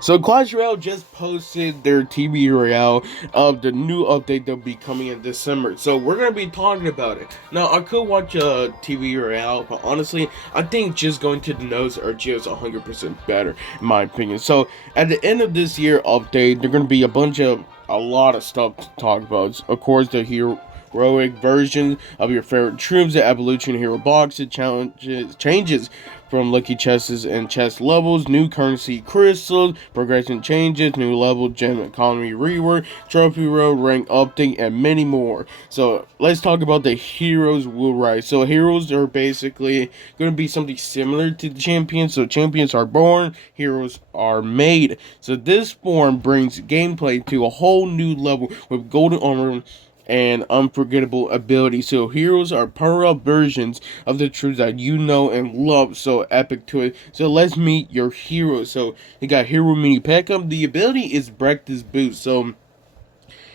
So Clash Royale just posted their TV Royale of the new update that'll be coming in December. So we're gonna be talking about it. Now I could watch TV Royale, but honestly, I think just going to the notes are just 100% better in my opinion. So at the end of this year update, there're gonna be a lot of stuff to talk about. Of course, the heroic version of your favorite troops, the evolution hero boxes, challenges, changes from lucky chests and chest levels, new currency crystals, progression changes, new level gem economy rework, trophy road rank update, and many more. So let's talk about the heroes will rise. So heroes are basically going to be something similar to the champions. So champions are born, heroes are made. So this form brings gameplay to a whole new level with golden armor and unforgettable ability. So heroes are power up versions of the troops that you know and love. So epic to it. So let's meet your heroes. So you got Hero Mini P.E.K.K.A. The ability is Breakfast Boost. So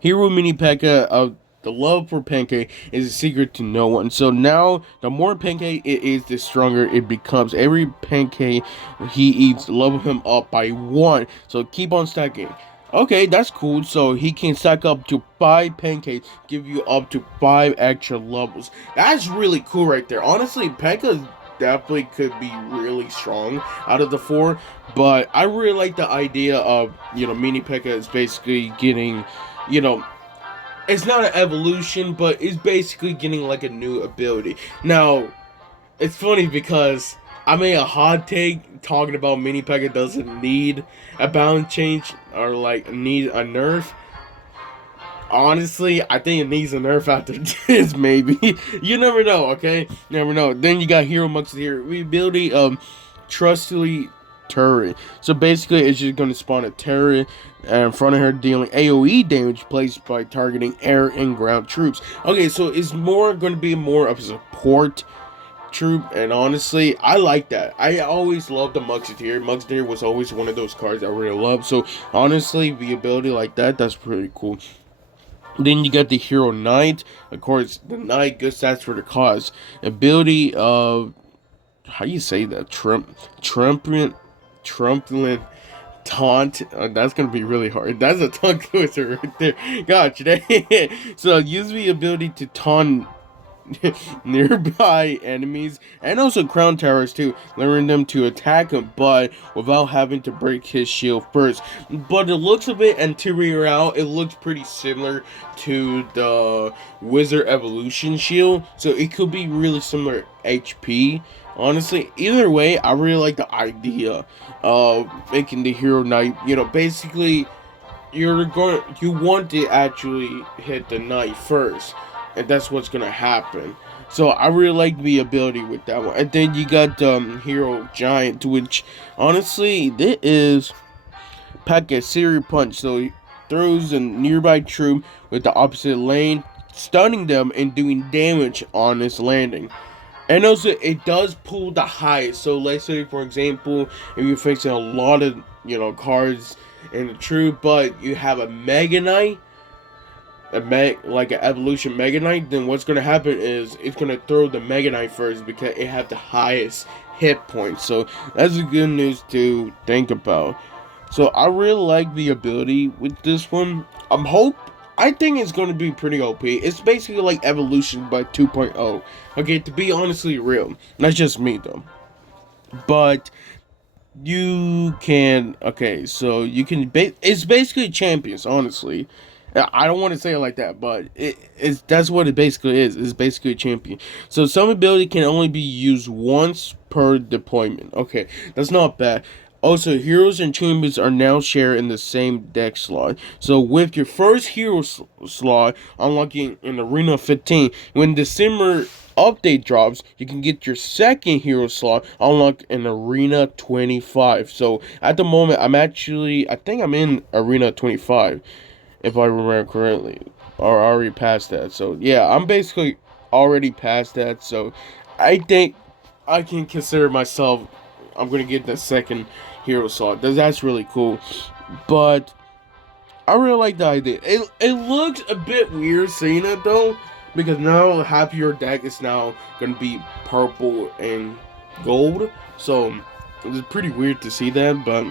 Hero Mini P.E.K.K.A. The love for Pancake is a secret to no one. So now, the more Pancake it is, the stronger it becomes. Every Pancake he eats level him up by 1. So keep on stacking. Okay, that's cool. So he can stack up to 5 pancakes, give you up to 5 extra levels. That's really cool right there. Honestly, P.E.K.K.A. definitely could be really strong out of the 4, but I really like the idea of, Mini P.E.K.K.A. is basically getting, you know, it's not an evolution, but it's basically getting like a new ability. Now, it's funny because I made a hot take talking about Mini P.E.K.K.A. doesn't need a balance change or like need a nerf. Honestly, I think it needs a nerf after this, maybe. You never know, okay? Never know. Then you got Hero Mux here. Ability Trustly Turret. So basically, it's just going to spawn a turret in front of her, dealing AoE damage placed by targeting air and ground troops. Okay, so it's more going to be more of a support troop, and honestly, I like that. I always loved the Muxeteer. Muxeteer was always one of those cards I really loved. So honestly, the ability like that, that's pretty cool. Then you got the Hero Knight. Of course, the Knight, good stats for the cause. Ability of, how do you say that? Trumpling taunt. That's gonna be really hard. That's a tongue twister right there. Gotcha. So use the ability to taunt nearby enemies and also crown towers too, luring them to attack him, but without having to break his shield first. But the looks of it and to Royale, it looks pretty similar to the Wizard Evolution shield, so it could be really similar HP. Honestly, either way, I really like the idea of making the Hero Knight. Basically, you want to actually hit the knight first, and that's what's gonna happen. So I really like the ability with that one. And then you got Hero Giant, which honestly this is pack a Series Punch. So he throws a nearby troop with the opposite lane, stunning them and doing damage on this landing. And also, it does pull the highest. So, let's say, for example, if you're facing a lot of, cards in the troop, but you have a Mega Knight, like an Evolution Mega Knight, then what's going to happen is it's going to throw the Mega Knight first because it has the highest hit points. So, that's the good news to think about. So, I really like the ability with this one. I think it's going to be pretty OP. It's basically like Evolution but 2.0. Okay, to be honestly real. That's just me though. But you can, okay, so you can it's basically champions, honestly. I don't want to say it like that, but it's that's what it basically is. It's basically a champion. So some ability can only be used once per deployment. Okay, that's not bad. Also, heroes and champions are now shared in the same deck slot. So with your first hero slot unlocking in Arena 15, when December update drops, you can get your second hero slot unlocked in Arena 25. So at the moment, I think I'm in Arena 25, if I remember correctly, or already past that. So yeah, I'm basically already past that. So I think I can consider myself. I'm gonna get the second hero slot. That's really cool, but I really like the idea. It looks a bit weird seeing it though, because now half your deck is now gonna be purple and gold. So it's pretty weird to see that, but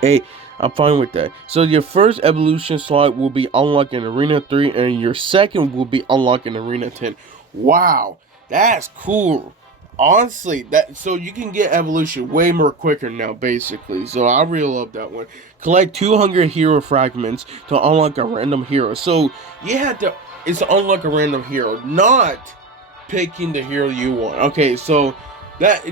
Hey, I'm fine with that. So your first evolution slot will be unlocked in Arena 3, and your second will be unlocked in Arena 10. Wow, that's cool. Honestly, that so you can get evolution way more quicker now, basically. So I really love that one. Collect 200 hero fragments to unlock a random hero. So you had to it's to unlock a random hero, not picking the hero you want. Okay, so that's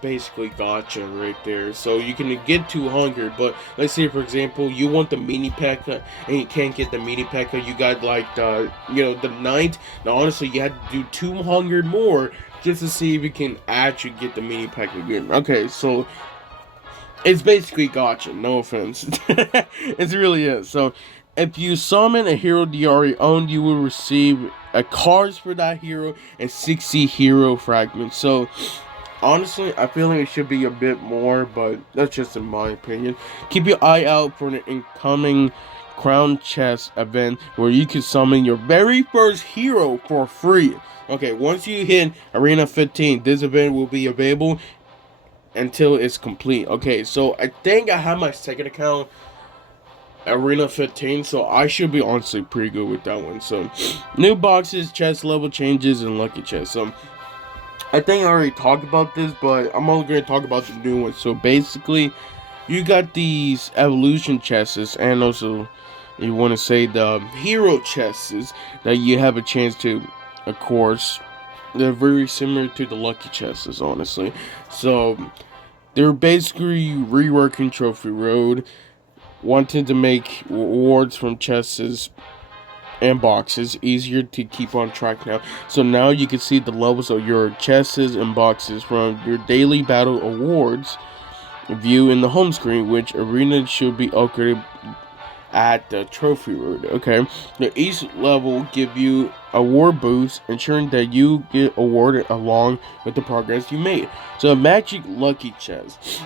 basically gotcha right there. So you can get 200, but let's say for example you want the mini P.E.K.K.A. and you can't get the mini P.E.K.K.A. You got like the knight. Now honestly you had to do 200 more just to see if you can actually get the mini P.E.K.K.A. again. Okay, so it's basically gotcha. No offense, it really is. So if you summon a hero you already own, you will receive a cards for that hero and 60 hero fragments. So honestly, I feel like it should be a bit more, but that's just in my opinion. Keep your eye out for the incoming Crown Chest event where you can summon your very first hero for free. Okay, once you hit Arena 15, this event will be available until it's complete. Okay, so I think I have my second account Arena 15, so I should be honestly pretty good with that one. So, new boxes, chest level changes, and lucky chests. So, I think I already talked about this, but I'm only going to talk about the new ones. So, basically, you got these evolution chests, and also, you want to say the hero chests that you have a chance to, of course, they're very similar to the lucky chests, honestly. So, they're basically reworking Trophy Road, wanting to make rewards from chests and boxes easier to keep on track now. So now you can see the levels of your chests and boxes from your daily battle awards view in the home screen, which arena should be upgraded at the trophy road. Okay, now each level will give you award boosts, ensuring that you get awarded along with the progress you made. So a magic lucky chest.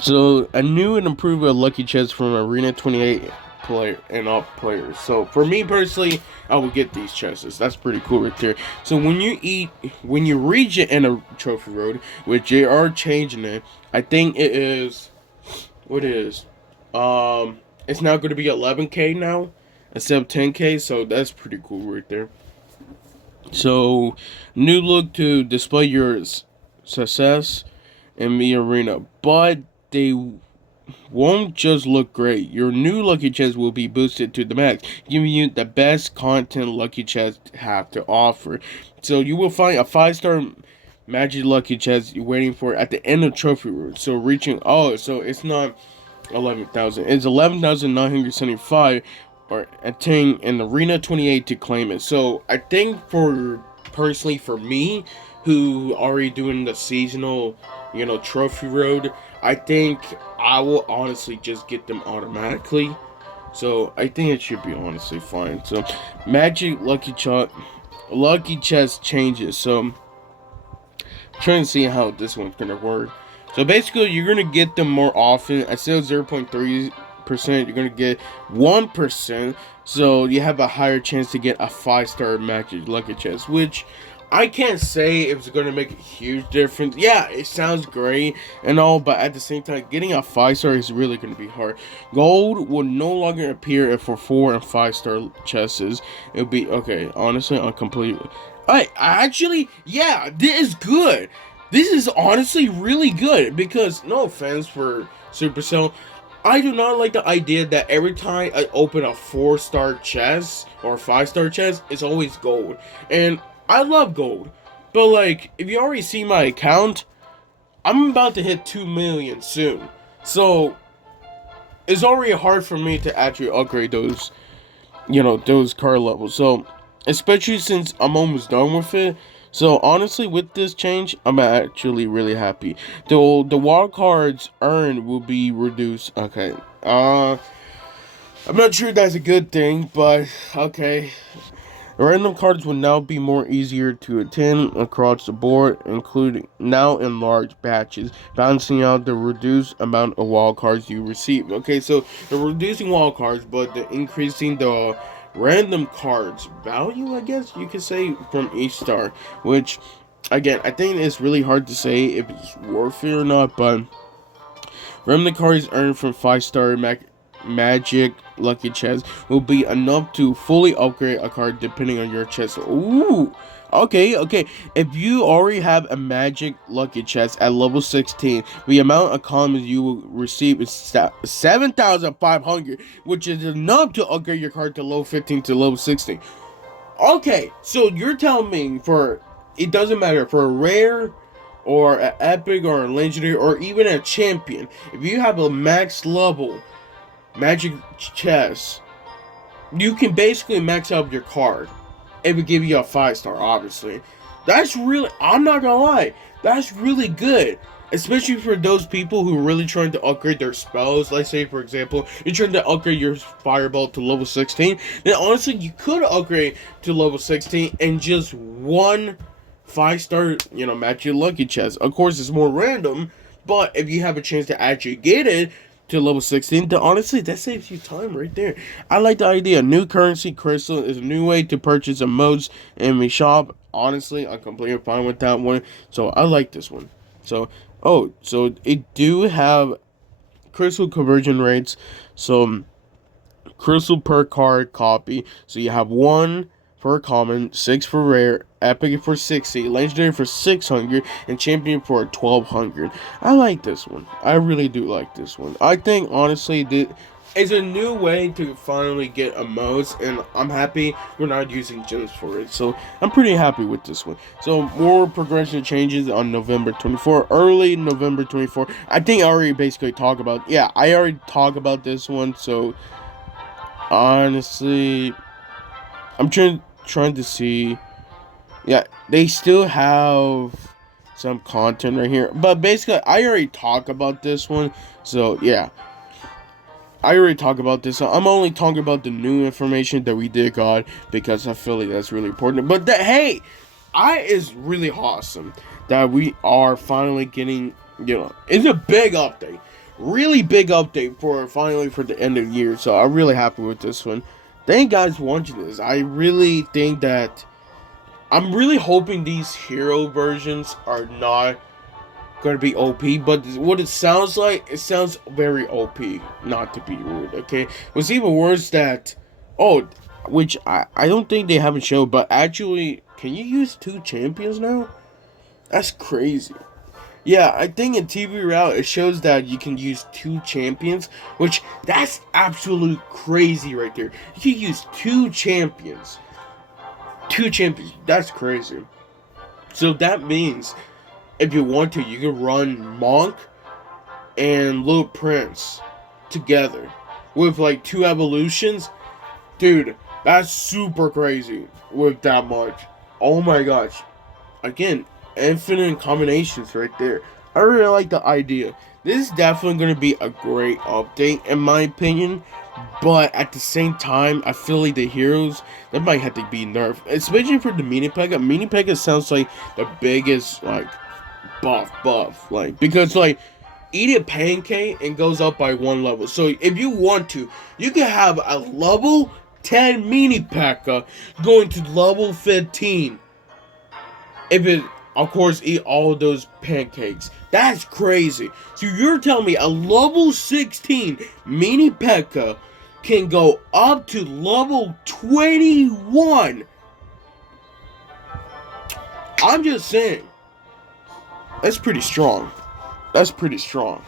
So a new and improved lucky chest from Arena 28 player and up players. So for me personally, I will get these chests. That's pretty cool right there. So when you reach it in a trophy road, which they are changing it, I think it is what it is. It's now going to be 11K now instead of 10K. So that's pretty cool right there. So new look to display your success in the arena, but they won't just look great. Your new lucky chest will be boosted to the max, giving you the best content lucky chests have to offer. So you will find a 5-star magic lucky chest you're waiting for at the end of trophy route. So so it's not 11,000. It's 11,975 or attain in Arena 28 to claim it. So I think personally for me, who already doing the seasonal, trophy road, I think I will honestly just get them automatically. So I think it should be honestly fine. So magic lucky chest changes. So I'm trying to see how this one's gonna work. So basically, you're gonna get them more often. Instead of 0.3%, you're gonna get 1%. So you have a higher chance to get a 5-star magic lucky chest, which I can't say if it's gonna make a huge difference. Yeah, it sounds great and all, but at the same time, getting a 5-star is really gonna be hard. Gold will no longer appear for 4 and 5-star chests. It'll be okay. Honestly, I'm completely. Yeah, this is good. This is honestly really good because no offense for Supercell, I do not like the idea that every time I open a 4-star chest or 5-star chest, it's always gold. And I love gold, but like if you already see my account, I'm about to hit 2 million soon. So it's already hard for me to actually upgrade those card levels. So especially since I'm almost done with it. So honestly, with this change, I'm actually really happy. The wild cards earned will be reduced. Okay. I'm not sure that's a good thing, but okay. Random cards will now be more easier to attend across the board, including now in large batches, balancing out the reduced amount of wild cards you receive. Okay, so they're reducing wild cards, but they're increasing the random cards value, I guess you could say, from each star, which again I think it's really hard to say if it's worth it or not, but Remnant cards earned from 5-star magic lucky chest will be enough to fully upgrade a card depending on your chest. Ooh. Okay. If you already have a magic lucky chest at level 16, the amount of commons you will receive is 7,500, which is enough to upgrade your card to level 15 to level 16. Okay, so you're telling me it doesn't matter for a rare or an epic or a legendary or even a champion, if you have a max level magic chest, you can basically max out your card. It would give you a 5-star, obviously. That's really, I'm not gonna lie, that's really good. Especially for those people who are really trying to upgrade their spells. Let's say, for example, you're trying to upgrade your fireball to level 16. Then honestly, you could upgrade to level 16 and just one 5-star, magic lucky chest. Of course, it's more random, but if you have a chance to actually get it to level 16, then honestly, that saves you time right there. I like the idea. New currency crystal is a new way to purchase emotes in the shop. Honestly, I'm completely fine with that one. So I like this one. So it do have crystal conversion rates. So crystal per card copy. So you have 1 for common, 6 for rare, epic for 60, legendary for 600, and champion for 1200. I like this one. I really do like this one. I think honestly it's a new way to finally get emotes, and I'm happy we're not using gems for it. So I'm pretty happy with this one. So more progression changes on November 24, early November 24. I think I already basically talked about. Yeah, I already talked about this one. So honestly, I'm trying to see. Yeah, they still have some content right here, but basically, I already talked about this one. So yeah, I already talked about this. So I'm only talking about the new information that we did got because I feel like that's really important. But hey, is really awesome that we are finally getting. It's a big update. Really big update for the end of the year. So I'm really happy with this one. Thank you guys for watching this. I really think that I'm really hoping these hero versions are not going to be OP, but what it sounds like, it sounds very OP, not to be rude, okay? What's even worse that, which I don't think they haven't showed, but actually, can you use 2 champions now? That's crazy. Yeah, I think in TV Route it shows that you can use 2 champions, which that's absolute crazy right there. You can use 2 champions. 2 champions. That's crazy. So that means if you want to, you can run Monk and Little Prince together with like 2 evolutions. Dude, that's super crazy with that much. Oh my gosh. Again, infinite combinations right there. I really like the idea. This is definitely going to be a great update in my opinion, but at the same time, I feel like the heroes, that might have to be nerfed, especially for the Mini Pekka. Mini Pekka sounds like the biggest like buff, like, because like eat a pancake and goes up by 1 level. So if you want to, you can have a level 10 Mini Pekka going to level 15. If it, of course, eat all of those pancakes. That's crazy. So you're telling me a level 16 Mini Pekka can go up to level 21? I'm just saying. That's pretty strong. That's pretty strong.